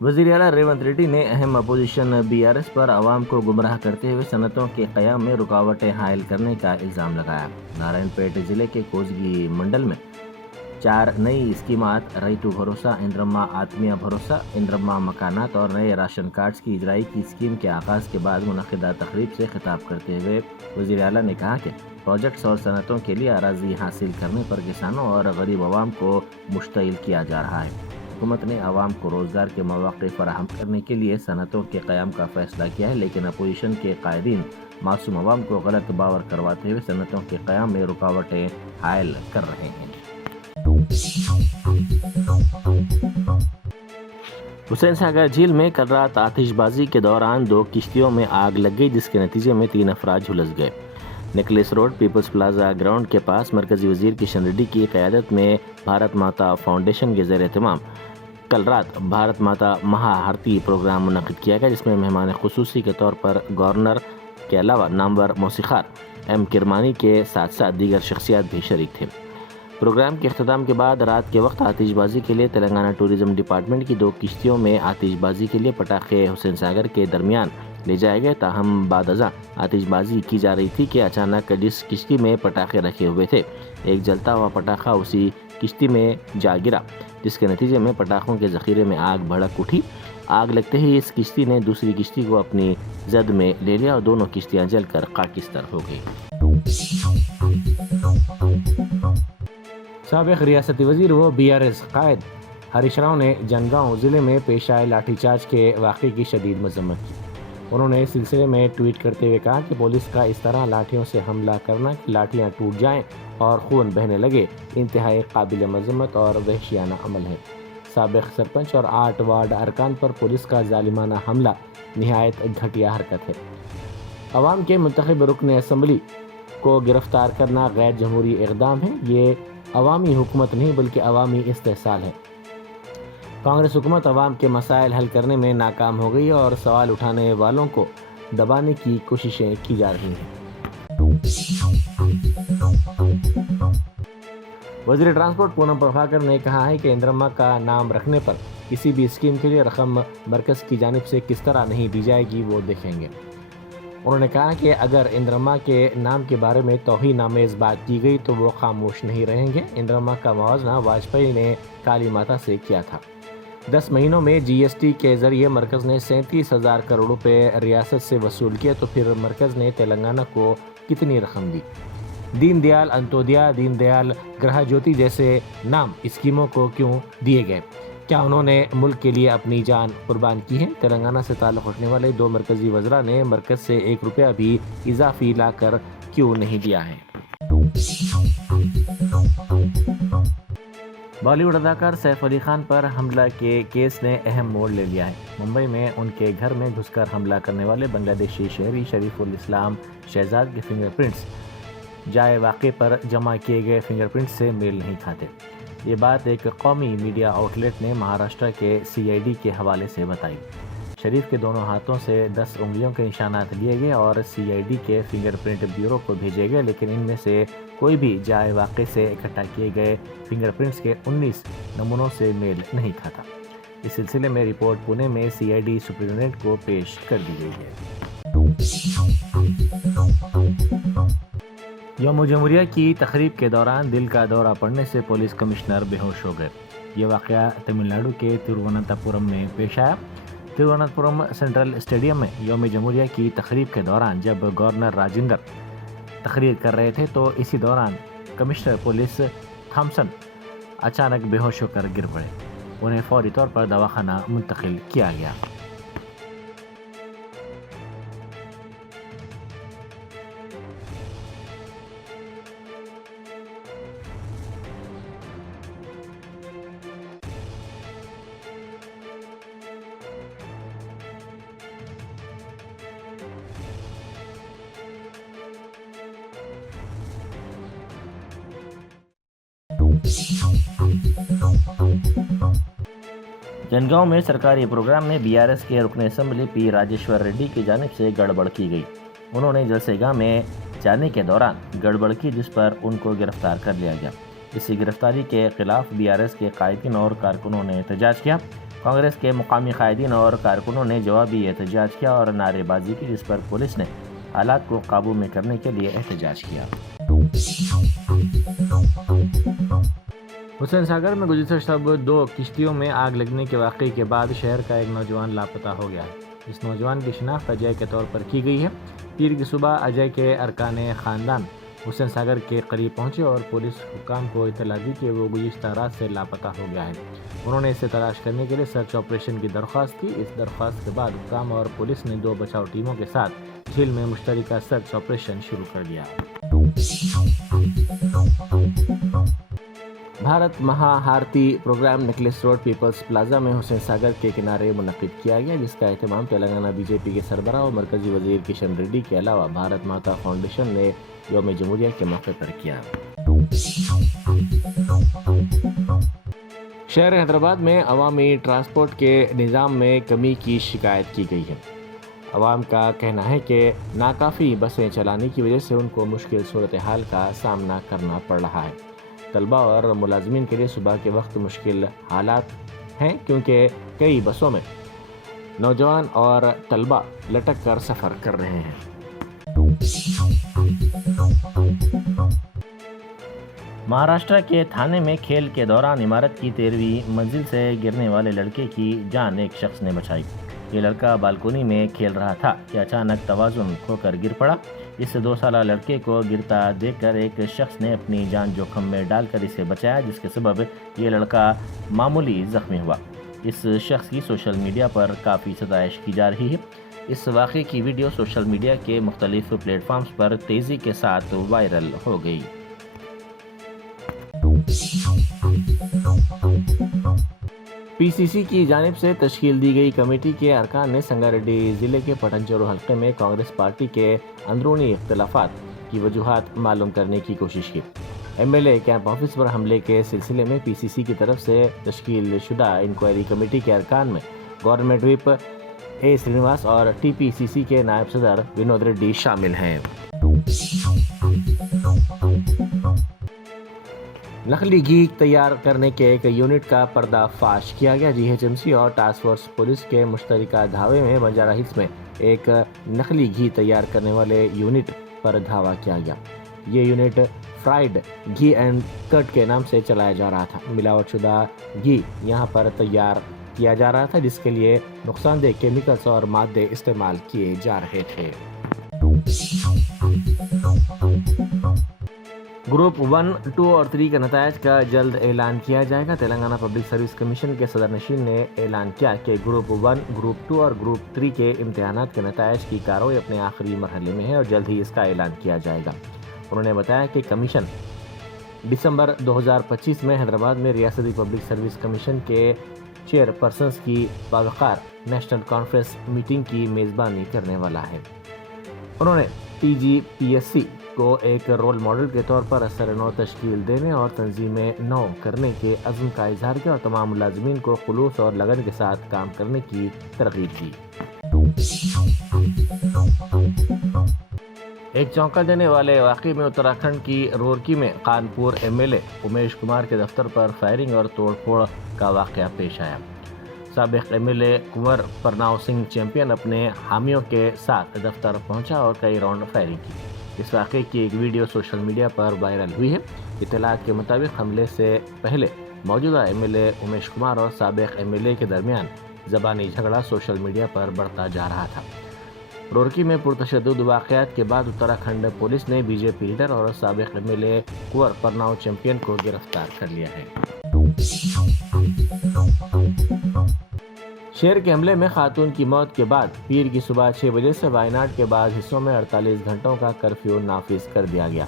وزیر اعلیٰ ریونت ریڈی نے اہم اپوزیشن BRS پر عوام کو گمراہ کرتے ہوئے صنعتوں کے قیام میں رکاوٹیں حائل کرنے کا الزام لگایا۔ نارائن پیٹ ضلع کے کوزگی منڈل میں 4 نئی اسکیمات ریتو بھروسہ، اندرما آتمیہ بھروسہ، اندرما مکانات اور نئے راشن کارڈز کی اجرائی کی اسکیم کے آغاز کے بعد منعقدہ تقریب سے خطاب کرتے ہوئے وزیر اعلیٰ نے کہا کہ پروجیکٹس اور صنعتوں کے لیے اراضی حاصل کرنے پر کسانوں اور غریب عوام کو مشتعل کیا جا رہا ہے۔ حکومت نے عوام کو روزگار کے مواقع فراہم کرنے کے لیے صنعتوں کے قیام کا فیصلہ کیا ہے، لیکن اپوزیشن کے قائدین معصوم عوام کو غلط باور کرواتے ہوئے صنعتوں کے قیام میں رکاوٹیں حائل کر رہے ہیں۔ حسین ساگر جھیل میں کل رات آتش بازی کے دوران 2 کشتیوں میں آگ لگ گئی، جس کے نتیجے میں 3 افراد جھلس گئے۔ Nicholson road Peoples plaza ground کے پاس مرکزی وزیر کشن ریڈی کی قیادت میں بھارت ماتا فاؤنڈیشن کے زیر اہتمام کل رات بھارت ماتا مہا آرتی پروگرام منعقد کیا گیا، جس میں مہمان خصوصی کے طور پر گورنر کے علاوہ نامور موسیقار M کرمانی کے ساتھ ساتھ دیگر شخصیات بھی شریک تھے۔ پروگرام کے اختتام کے بعد رات کے وقت آتش بازی کے لیے تلنگانہ ٹورزم ڈپارٹمنٹ کی 2 کشتیوں میں آتش بازی کے لیے پٹاخے حسین ساگر کے درمیان لے جائے گئے، تاہم بعد ازاں آتش بازی کی جا رہی تھی کہ اچانک جس کشتی میں پٹاخے رکھے ہوئے تھے، ایک جلتا ہوا پٹاخہ اسی کشتی میں جا گرا، جس کے نتیجے میں پٹاخوں کے ذخیرے میں آگ بھڑک اٹھی۔ آگ لگتے ہی اس کشتی نے دوسری کشتی کو اپنی زد میں لے لیا اور دونوں کشتیاں جل کر خاکستر ہو گئی۔ سابق ریاستی وزیر و BRS قائد ہریش راؤ نے جنگاؤں ضلع میں پیش آئے لاٹھی چارج کے واقعے کی شدید مذمت کی۔ انہوں نے اس سلسلے میں ٹویٹ کرتے ہوئے کہا کہ پولیس کا اس طرح لاٹھیوں سے حملہ کرنا کہ لاٹھیاں ٹوٹ جائیں اور خون بہنے لگے، انتہائی قابل مذمت اور وحشیانہ عمل ہے۔ سابق سرپنچ اور 8 وارڈ ارکان پر پولیس کا ظالمانہ حملہ نہایت گھٹیا حرکت ہے۔ عوام کے منتخب رکن اسمبلی کو گرفتار کرنا غیر جمہوری اقدام ہے۔ یہ عوامی حکومت نہیں بلکہ عوامی استحصال ہے۔ کانگریس حکومت عوام کے مسائل حل کرنے میں ناکام ہو گئی اور سوال اٹھانے والوں کو دبانے کی کوششیں کی جا رہی ہیں۔ وزیر ٹرانسپورٹ پونم پربھاکر نے کہا ہے کہ اندرما کا نام رکھنے پر کسی بھی اسکیم کے لیے رقم مرکز کی جانب سے کس طرح نہیں دی جائے گی، وہ دیکھیں گے۔ انہوں نے کہا کہ اگر اندرما کے نام کے بارے میں توہین آمیز بات کی گئی تو وہ خاموش نہیں رہیں گے۔ اندرما کا موازنہ واجپئی نے کالی ماتا سے کیا تھا۔ 10 مہینوں میں GST کے ذریعے مرکز نے 37,000 کروڑ روپے ریاست سے وصول کیے، تو پھر مرکز نے تلنگانہ کو کتنی رقم دی؟ دین دیال انتودیا، دین دیال گرہ جیوتی جیسے نام اسکیموں کو کیوں دیے گئے؟ کیا انہوں نے ملک کے لیے اپنی جان قربان کی ہے؟ تلنگانہ سے تعلق رکھنے والے 2 مرکزی وزراء نے مرکز سے 1 روپیہ بھی اضافی لا کر کیوں نہیں دیا ہے؟ بالی ووڈ اداکار سیف علی خان پر حملہ کے کیس نے اہم موڑ لے لیا ہے۔ ممبئی میں ان کے گھر میں گھس کر حملہ کرنے والے بنگلہ دیشی شہری شریف الاسلام شہزاد کے فنگر پرنٹس جائے واقعے پر جمع کیے گئے فنگر پرنٹس سے میل نہیں کھاتے۔ یہ بات ایک قومی میڈیا آؤٹ لیٹ نے مہاراشٹر کے CID کے حوالے سے بتائی۔ شریف کے دونوں ہاتھوں سے 10 انگلیوں کے نشانات لیے گئے اور CID کے فنگر پرنٹ بیورو کو بھیجے گئے، لیکن ان میں سے کوئی بھی جائے واقعے سے اکٹھا کیے گئے فنگر پرنٹس کے 19 نمونوں سے میل نہیں کھاتا۔ اس سلسلے میں رپورٹ پونے میں CID سپرنٹینڈنٹ کو پیش کر دی گئی ہے۔ یوم جمہوریہ کی تقریب کے دوران دل کا دورہ پڑنے سے پولیس کمشنر بے ہوش ہو گئے۔ یہ واقعہ تمل ناڈو کے ترووننتاپورم میں پیش آیا۔ ترووننتاپورم سینٹرل اسٹیڈیم میں یوم جمہوریہ کی تقریب کے دوران جب گورنر راجندر تقریر کر رہے تھے تو اسی دوران کمشنر پولیس تھامسن اچانک بے ہوش ہو کر گر پڑے۔ انہیں فوری طور پر دواخانہ منتقل کیا گیا۔ جنگاؤں میں سرکاری پروگرام میں BRS کے رکن اسمبلی P راجیشور ریڈی کی جانب سے گڑبڑ کی گئی۔ انہوں نے جلسہ گاہ میں جانے کے دوران گڑبڑ کی، جس پر ان کو گرفتار کر لیا گیا۔ اسی گرفتاری کے خلاف BRS کے قائدین اور کارکنوں نے احتجاج کیا۔ کانگریس کے مقامی قائدین اور کارکنوں نے جوابی احتجاج کیا اور نعرے بازی کی، جس پر پولیس نے حالات کو قابو میں کرنے کے لیے احتجاج کیا۔ حسین ساگر میں گزشتہ شب 2 کشتیوں میں آگ لگنے کے واقعے کے بعد شہر کا ایک نوجوان لاپتہ ہو گیا ہے۔ اس نوجوان کی شناخت اجے کے طور پر کی گئی ہے۔ پیر کی صبح اجے کے ارکان خاندان حسین ساگر کے قریب پہنچے اور پولیس حکام کو اطلاع دی کہ وہ گزشتہ رات سے لاپتہ ہو گیا ہے۔ انہوں نے اسے تلاش کرنے کے لیے سرچ آپریشن کی درخواست کی۔ اس درخواست کے بعد حکام اور پولیس نے 2 بچاؤ ٹیموں کے ساتھ جھیل میں مشترکہ سرچ آپریشن شروع کر دیا۔ بھارت مہا ہارتی programme necklace road Peoples plaza میں حسین ساگر کے کنارے منعقد کیا گیا، جس کا اہتمام تلنگانہ بی جے پی کے سربراہ اور مرکزی وزیر کشن ریڈی کے علاوہ بھارت ماتا فاؤنڈیشن نے یوم جمہوریہ کے موقع پر کیا۔ شہر حیدرآباد میں عوامی ٹرانسپورٹ کے نظام میں کمی کی شکایت کی گئی ہے۔ عوام کا کہنا ہے کہ ناکافی بسیں چلانے کی وجہ سے ان کو مشکل صورتحال کا سامنا کرنا پڑ رہا ہے۔ طلبہ اور ملازمین کے لیے صبح کے وقت مشکل حالات ہیں، کیونکہ کئی بسوں میں نوجوان اور طلبہ لٹک کر سفر کر رہے ہیں۔ مہاراشٹر کے تھانے میں کھیل کے دوران عمارت کی 13ویں منزل سے گرنے والے لڑکے کی جان ایک شخص نے بچائی۔ یہ لڑکا بالکونی میں کھیل رہا تھا کہ اچانک توازن کھو کر گر پڑا۔ اس 2 سالہ لڑکے کو گرتا دیکھ کر ایک شخص نے اپنی جان جوخم میں ڈال کر اسے بچایا، جس کے سبب یہ لڑکا معمولی زخمی ہوا۔ اس شخص کی سوشل میڈیا پر کافی ستائش کی جا رہی ہے۔ اس واقعے کی ویڈیو سوشل میڈیا کے مختلف پلیٹ فارمز پر تیزی کے ساتھ وائرل ہو گئی۔ پی سی سی کی جانب سے تشکیل دی گئی کمیٹی کے ارکان نے سنگاریڈی ضلع کے پٹنچیرو حلقے میں کانگریس پارٹی کے اندرونی اختلافات کی وجوہات معلوم کرنے کی کوشش کی۔ M L A camp office پر حملے کے سلسلے میں پی سی سی کی طرف سے تشکیل شدہ انکوائری کمیٹی کے ارکان میں گورنمنٹ ویپ اے سرینواس اور ٹی پی سی سی کے نائب صدر ونود ریڈی شامل ہیں۔ نقلی گھی تیار کرنے کے ایک یونٹ کا پردہ فاش کیا گیا۔ جی ایچ ایم سی اور ٹاسک فورس پولیس کے مشترکہ دھاوے میں بنجارہ ہلز میں ایک نقلی گھی تیار کرنے والے یونٹ پر دھاوا کیا گیا۔ یہ یونٹ فرائیڈ گھی اینڈ کٹ کے نام سے چلایا جا رہا تھا۔ ملاوٹ شدہ گھی یہاں پر تیار کیا جا رہا تھا، جس کے لیے نقصان دہ کیمیکلز اور مادے استعمال کیے جا رہے تھے۔ گروپ 1، 2 اور 3 کے نتائج کا جلد اعلان کیا جائے گا۔ تلنگانہ پبلک سروس کمیشن کے صدر نشین نے اعلان کیا کہ گروپ 1، گروپ 2 اور گروپ 3 کے امتحانات کے نتائج کی کارروائی اپنے آخری مرحلے میں ہے اور جلد ہی اس کا اعلان کیا جائے گا۔ انہوں نے بتایا کہ کمیشن دسمبر 2025 میں حیدرآباد میں ریاستی پبلک سروس کمیشن کے چیئر پرسنز کی باوقار نیشنل کانفرنس میٹنگ کی میزبانی کرنے والا ہے۔ انہوں نے T G P S C کو ایک رول ماڈل کے طور پر اثر نو تشکیل دینے اور تنظیمیں نو کرنے کے عزم کا اظہار کیا اور تمام ملازمین کو خلوص اور لگن کے ساتھ کام کرنے کی ترغیب دی۔ ایک چونکا دینے والے واقعے میں اتراکھنڈ کی رورکی میں Khanpur M L A Umesh Kumar کے دفتر پر فائرنگ اور توڑ پھوڑ کا واقعہ پیش آیا۔ سابق M L A Kunwar Pranav Singh Champion اپنے حامیوں کے ساتھ دفتر پہنچا اور کئی راؤنڈ فائرنگ کی۔ اس واقعے کی ایک ویڈیو سوشل میڈیا پر وائرل ہوئی ہے۔ اطلاعات کے مطابق حملے سے پہلے موجودہ M L A Umesh Kumar اور سابق ایم ایل اے کے درمیان زبانی جھگڑا سوشل میڈیا پر بڑھتا جا رہا تھا۔ رورکی میں پرتشدد واقعات کے بعد اتراکھنڈ پولیس نے بی جے پی لیڈر اور سابق M L A Kunwar Pranav Champion کو گرفتار کر لیا ہے۔ شیر کے حملے میں خاتون کی موت کے بعد پیر کی صبح 6 بجے سے وائناڈ کے بعض حصوں میں 48 گھنٹوں کا کرفیو نافذ کر دیا گیا۔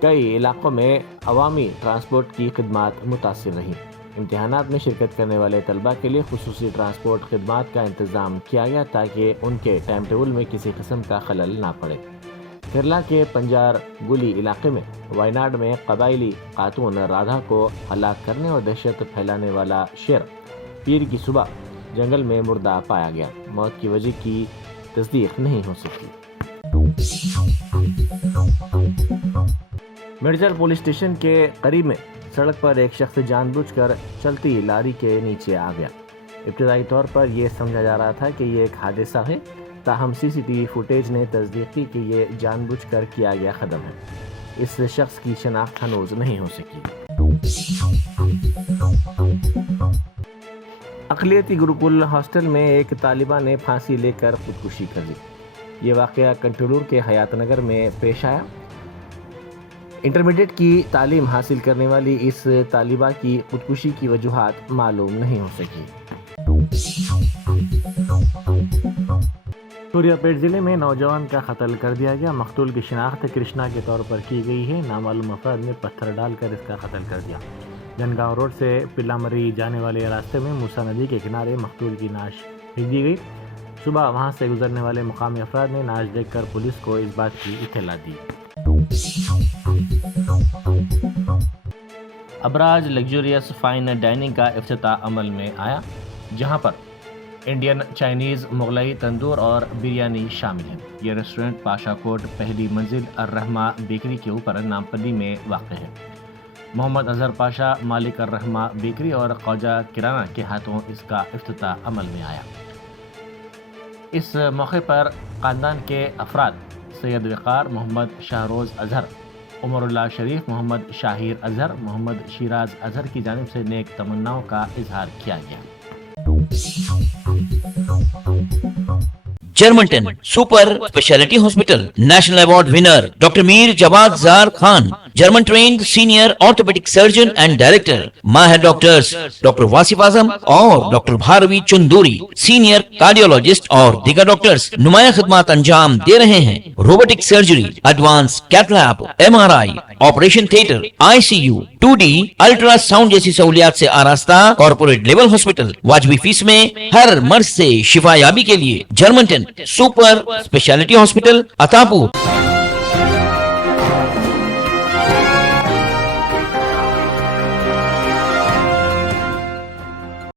کئی علاقوں میں عوامی ٹرانسپورٹ کی خدمات متاثر رہیں۔ امتحانات میں شرکت کرنے والے طلبہ کے لیے خصوصی ٹرانسپورٹ خدمات کا انتظام کیا گیا تاکہ ان کے ٹائم ٹیبل میں کسی قسم کا خلل نہ پڑے۔ کیرلا کے پنجار گلی علاقے میں وائناڈ میں قبائلی خاتون رادھا کو ہلاک کرنے اور دہشت پھیلانے والا شیر پیر کی صبح جنگل میں مردہ پایا گیا۔ موت کی وجہ کی تصدیق نہیں ہو سکی۔ میڈجر پولیس اسٹیشن کے قریب میں سڑک پر ایک شخص جان بوجھ کر چلتی لاری کے نیچے آ گیا۔ ابتدائی طور پر یہ سمجھا جا رہا تھا کہ یہ ایک حادثہ ہے، تاہم CCTV فوٹیج نے تصدیق کی کہ یہ جان بوجھ کر کیا گیا قدم ہے۔ اس شخص کی شناخت ہنوز نہیں ہو سکی۔ اقلیتی گروکل ہاسٹل میں ایک طالبہ نے پھانسی لے کر خودکشی کر لی۔ یہ واقعہ کنٹرولور کے حیات نگر میں پیش آیا۔ انٹرمیڈیٹ کی تعلیم حاصل کرنے والی اس طالبہ کی خودکشی کی وجوہات معلوم نہیں ہو سکی۔ سوریہ پیٹ ضلع میں نوجوان کا قتل کر دیا گیا۔ مقتول کی شناخت کرشنا کے طور پر کی گئی ہے۔ نامعلوم افراد نے پتھر ڈال کر اس کا قتل کر دیا۔ جنگاؤں روڈ سے پلامری جانے والے راستے میں موسیٰ ندی کے کنارے مقتول کی نعش پھینک دی گئی۔ صبح وہاں سے گزرنے والے مقامی افراد نے نعش دیکھ کر پولیس کو اس بات کی اطلاع دی۔ ابراج لگژریس فائن ڈائننگ کا افتتاح عمل میں آیا، جہاں پر انڈین، چائنیز، مغلئی تندور اور بریانی شامل ہیں۔ یہ ریسٹورنٹ پاشا کوٹ پہلی منزل الرحمہ بیکری کے اوپر نامپلی میں واقع ہے۔ محمد اظہر پاشا، مالک الرحمہ بیکری اور خواجہ کرانہ کے ہاتھوں اس کا افتتاح عمل میں آیا۔ اس موقع پر خاندان کے افراد سید وقار، محمد شاہروز اظہر، عمر اللہ شریف، محمد شاہیر اظہر، محمد شیراز اظہر کی جانب سے نیک تمناؤں کا اظہار کیا گیا۔ Germanten super speciality hospital national award winner doctor Mir Jawad Zar Khan, German trained senior orthopaedic surgeon and director, ماہر ڈاکٹرز ڈاکٹر واصف اعظم اور doctor Bharavi Chanduri, senior cardiologist اور دیگر ڈاکٹرز نمایاں خدمات انجام دے رہے ہیں۔ Robotic surgery, advance cath lab, MRI، operation theatre, ICU، 2D ultrasound جیسی سہولیات سے آراستہ کارپوریٹ لیول ہاسپٹل، واجبی فیس میں ہر مرض سے شفا یابی کے لیے جرمنٹن سپر اسپیشلٹی ہاسپٹل عطاپور۔